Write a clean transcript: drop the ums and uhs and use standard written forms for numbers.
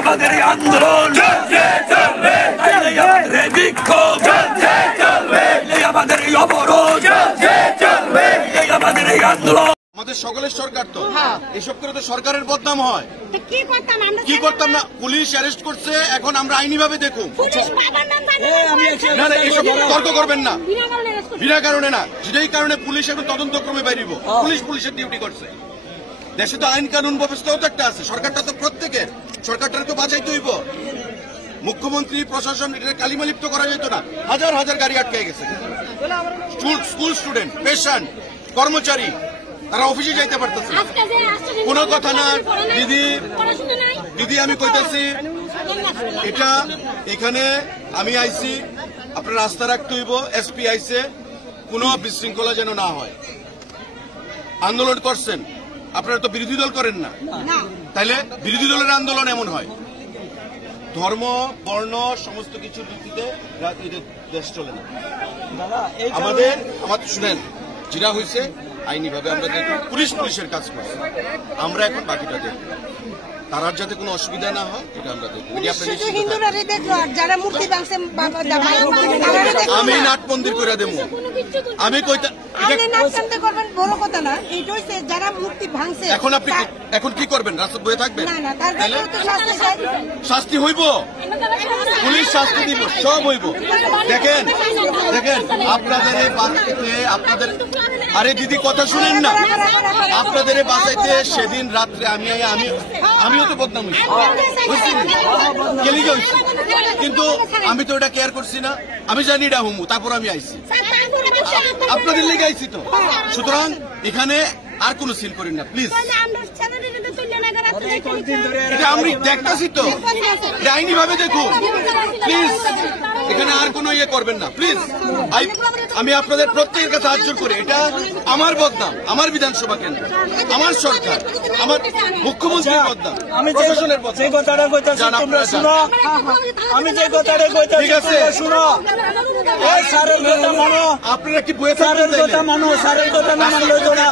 আমাদের আন্দোলন আমাদের বিক্ষোভ আমাদের এই অবরোধ আমাদের এই আন্দোলন আমাদের সকলের সরকার তো এসব করে তো সরকারের বদনাম হয়। কি করতাম না, পুলিশ অ্যারেস্ট করছে, এখন আমরা আইনি ভাবে দেখুন। না না, এসব তর্ক করবেন না, বিনা কারণে না, যেটাই কারণে পুলিশ এখন তদন্তক্রমে বাইরিব। পুলিশের ডিউটি করছে। দেশে তো আইন কানুন ব্যবস্থাও তো একটা আছে, সরকারটা তো প্রত্যেকের, সরকারটাকে তো বাঁচাইতে হইব। মুখ্যমন্ত্রী প্রশাসন এটা কালিমালিপ্ত করা যেত না। হাজার হাজার গাড়ি আটকে গেছে, স্কুল স্টুডেন্ট, পেশেন্ট, কর্মচারী, তারা অফিসে যাইতে পারতেছে। কোনো কথা না দিদি, আমি কইতাছি এটা এখানে আমি আইছি, আপনার রাস্তা রাখতে হইব। এসপি আইছে, কোনো বিশৃঙ্খলা যেন না হয়। আন্দোলন করছেন, আপনারা তো বিরোধী দল করেন না, তাইলে বিরোধী দলের আন্দোলন এমন হয়। ধর্ম, বর্ণ, সমস্ত কিছুর ভিত্তিতে দেশ চলে না। আমাদের শুনেন, যেটা হয়েছে আইনিভাবে আমরা দেখব, পুলিশের কাজ করছে, আমরা এখন বাকিটা দেখব। তার যাতে কোনো অসুবিধা না হয় এটা আমরা দেখব। আমি নাট মন্দির করে দেবো, আমি এখন আপনি এখন কি করবেন? রাস্তা বয়ে থাকবেন? শাস্তি হইব, পুলিশ শাস্তি দিব, সব হইব। দেখেন আপনাদের আপনাদের, আরে দিদি কথা শুনেন না, আপনাদের বাঁচাইতে সেদিন রাত্রে আমিও তো বদনাম হয়েছি, কিন্তু আমি তো এটা কেয়ার করছি না। আমি জানি এটা হুমু, তারপর আমি আইছি, আপনাদের লেগে আইছি তো। সুতরাং এখানে আর কোনো সিল করেন না প্লিজ। এটা আমি দেখতেছি তো, আইনি ভাবে দেখুন প্লিজ। এখানে আর কোনো ইয়ে করবেন না প্লিজ। আমি আপনাদের প্রত্যেকের কাছে হাত জোর করে, এটা আমার বদনাম, আমার বিধানসভা কেন্দ্র, আমার সরকার, আমার মুখ্যমন্ত্রীর বদনাম, প্রশাসনের বদনাম। আমি যে কথাটা কইতাছি শুনো, আপনারা কি বইয়ে থাকবেন? কথা মানো, সারের কথা না মানলে তো না।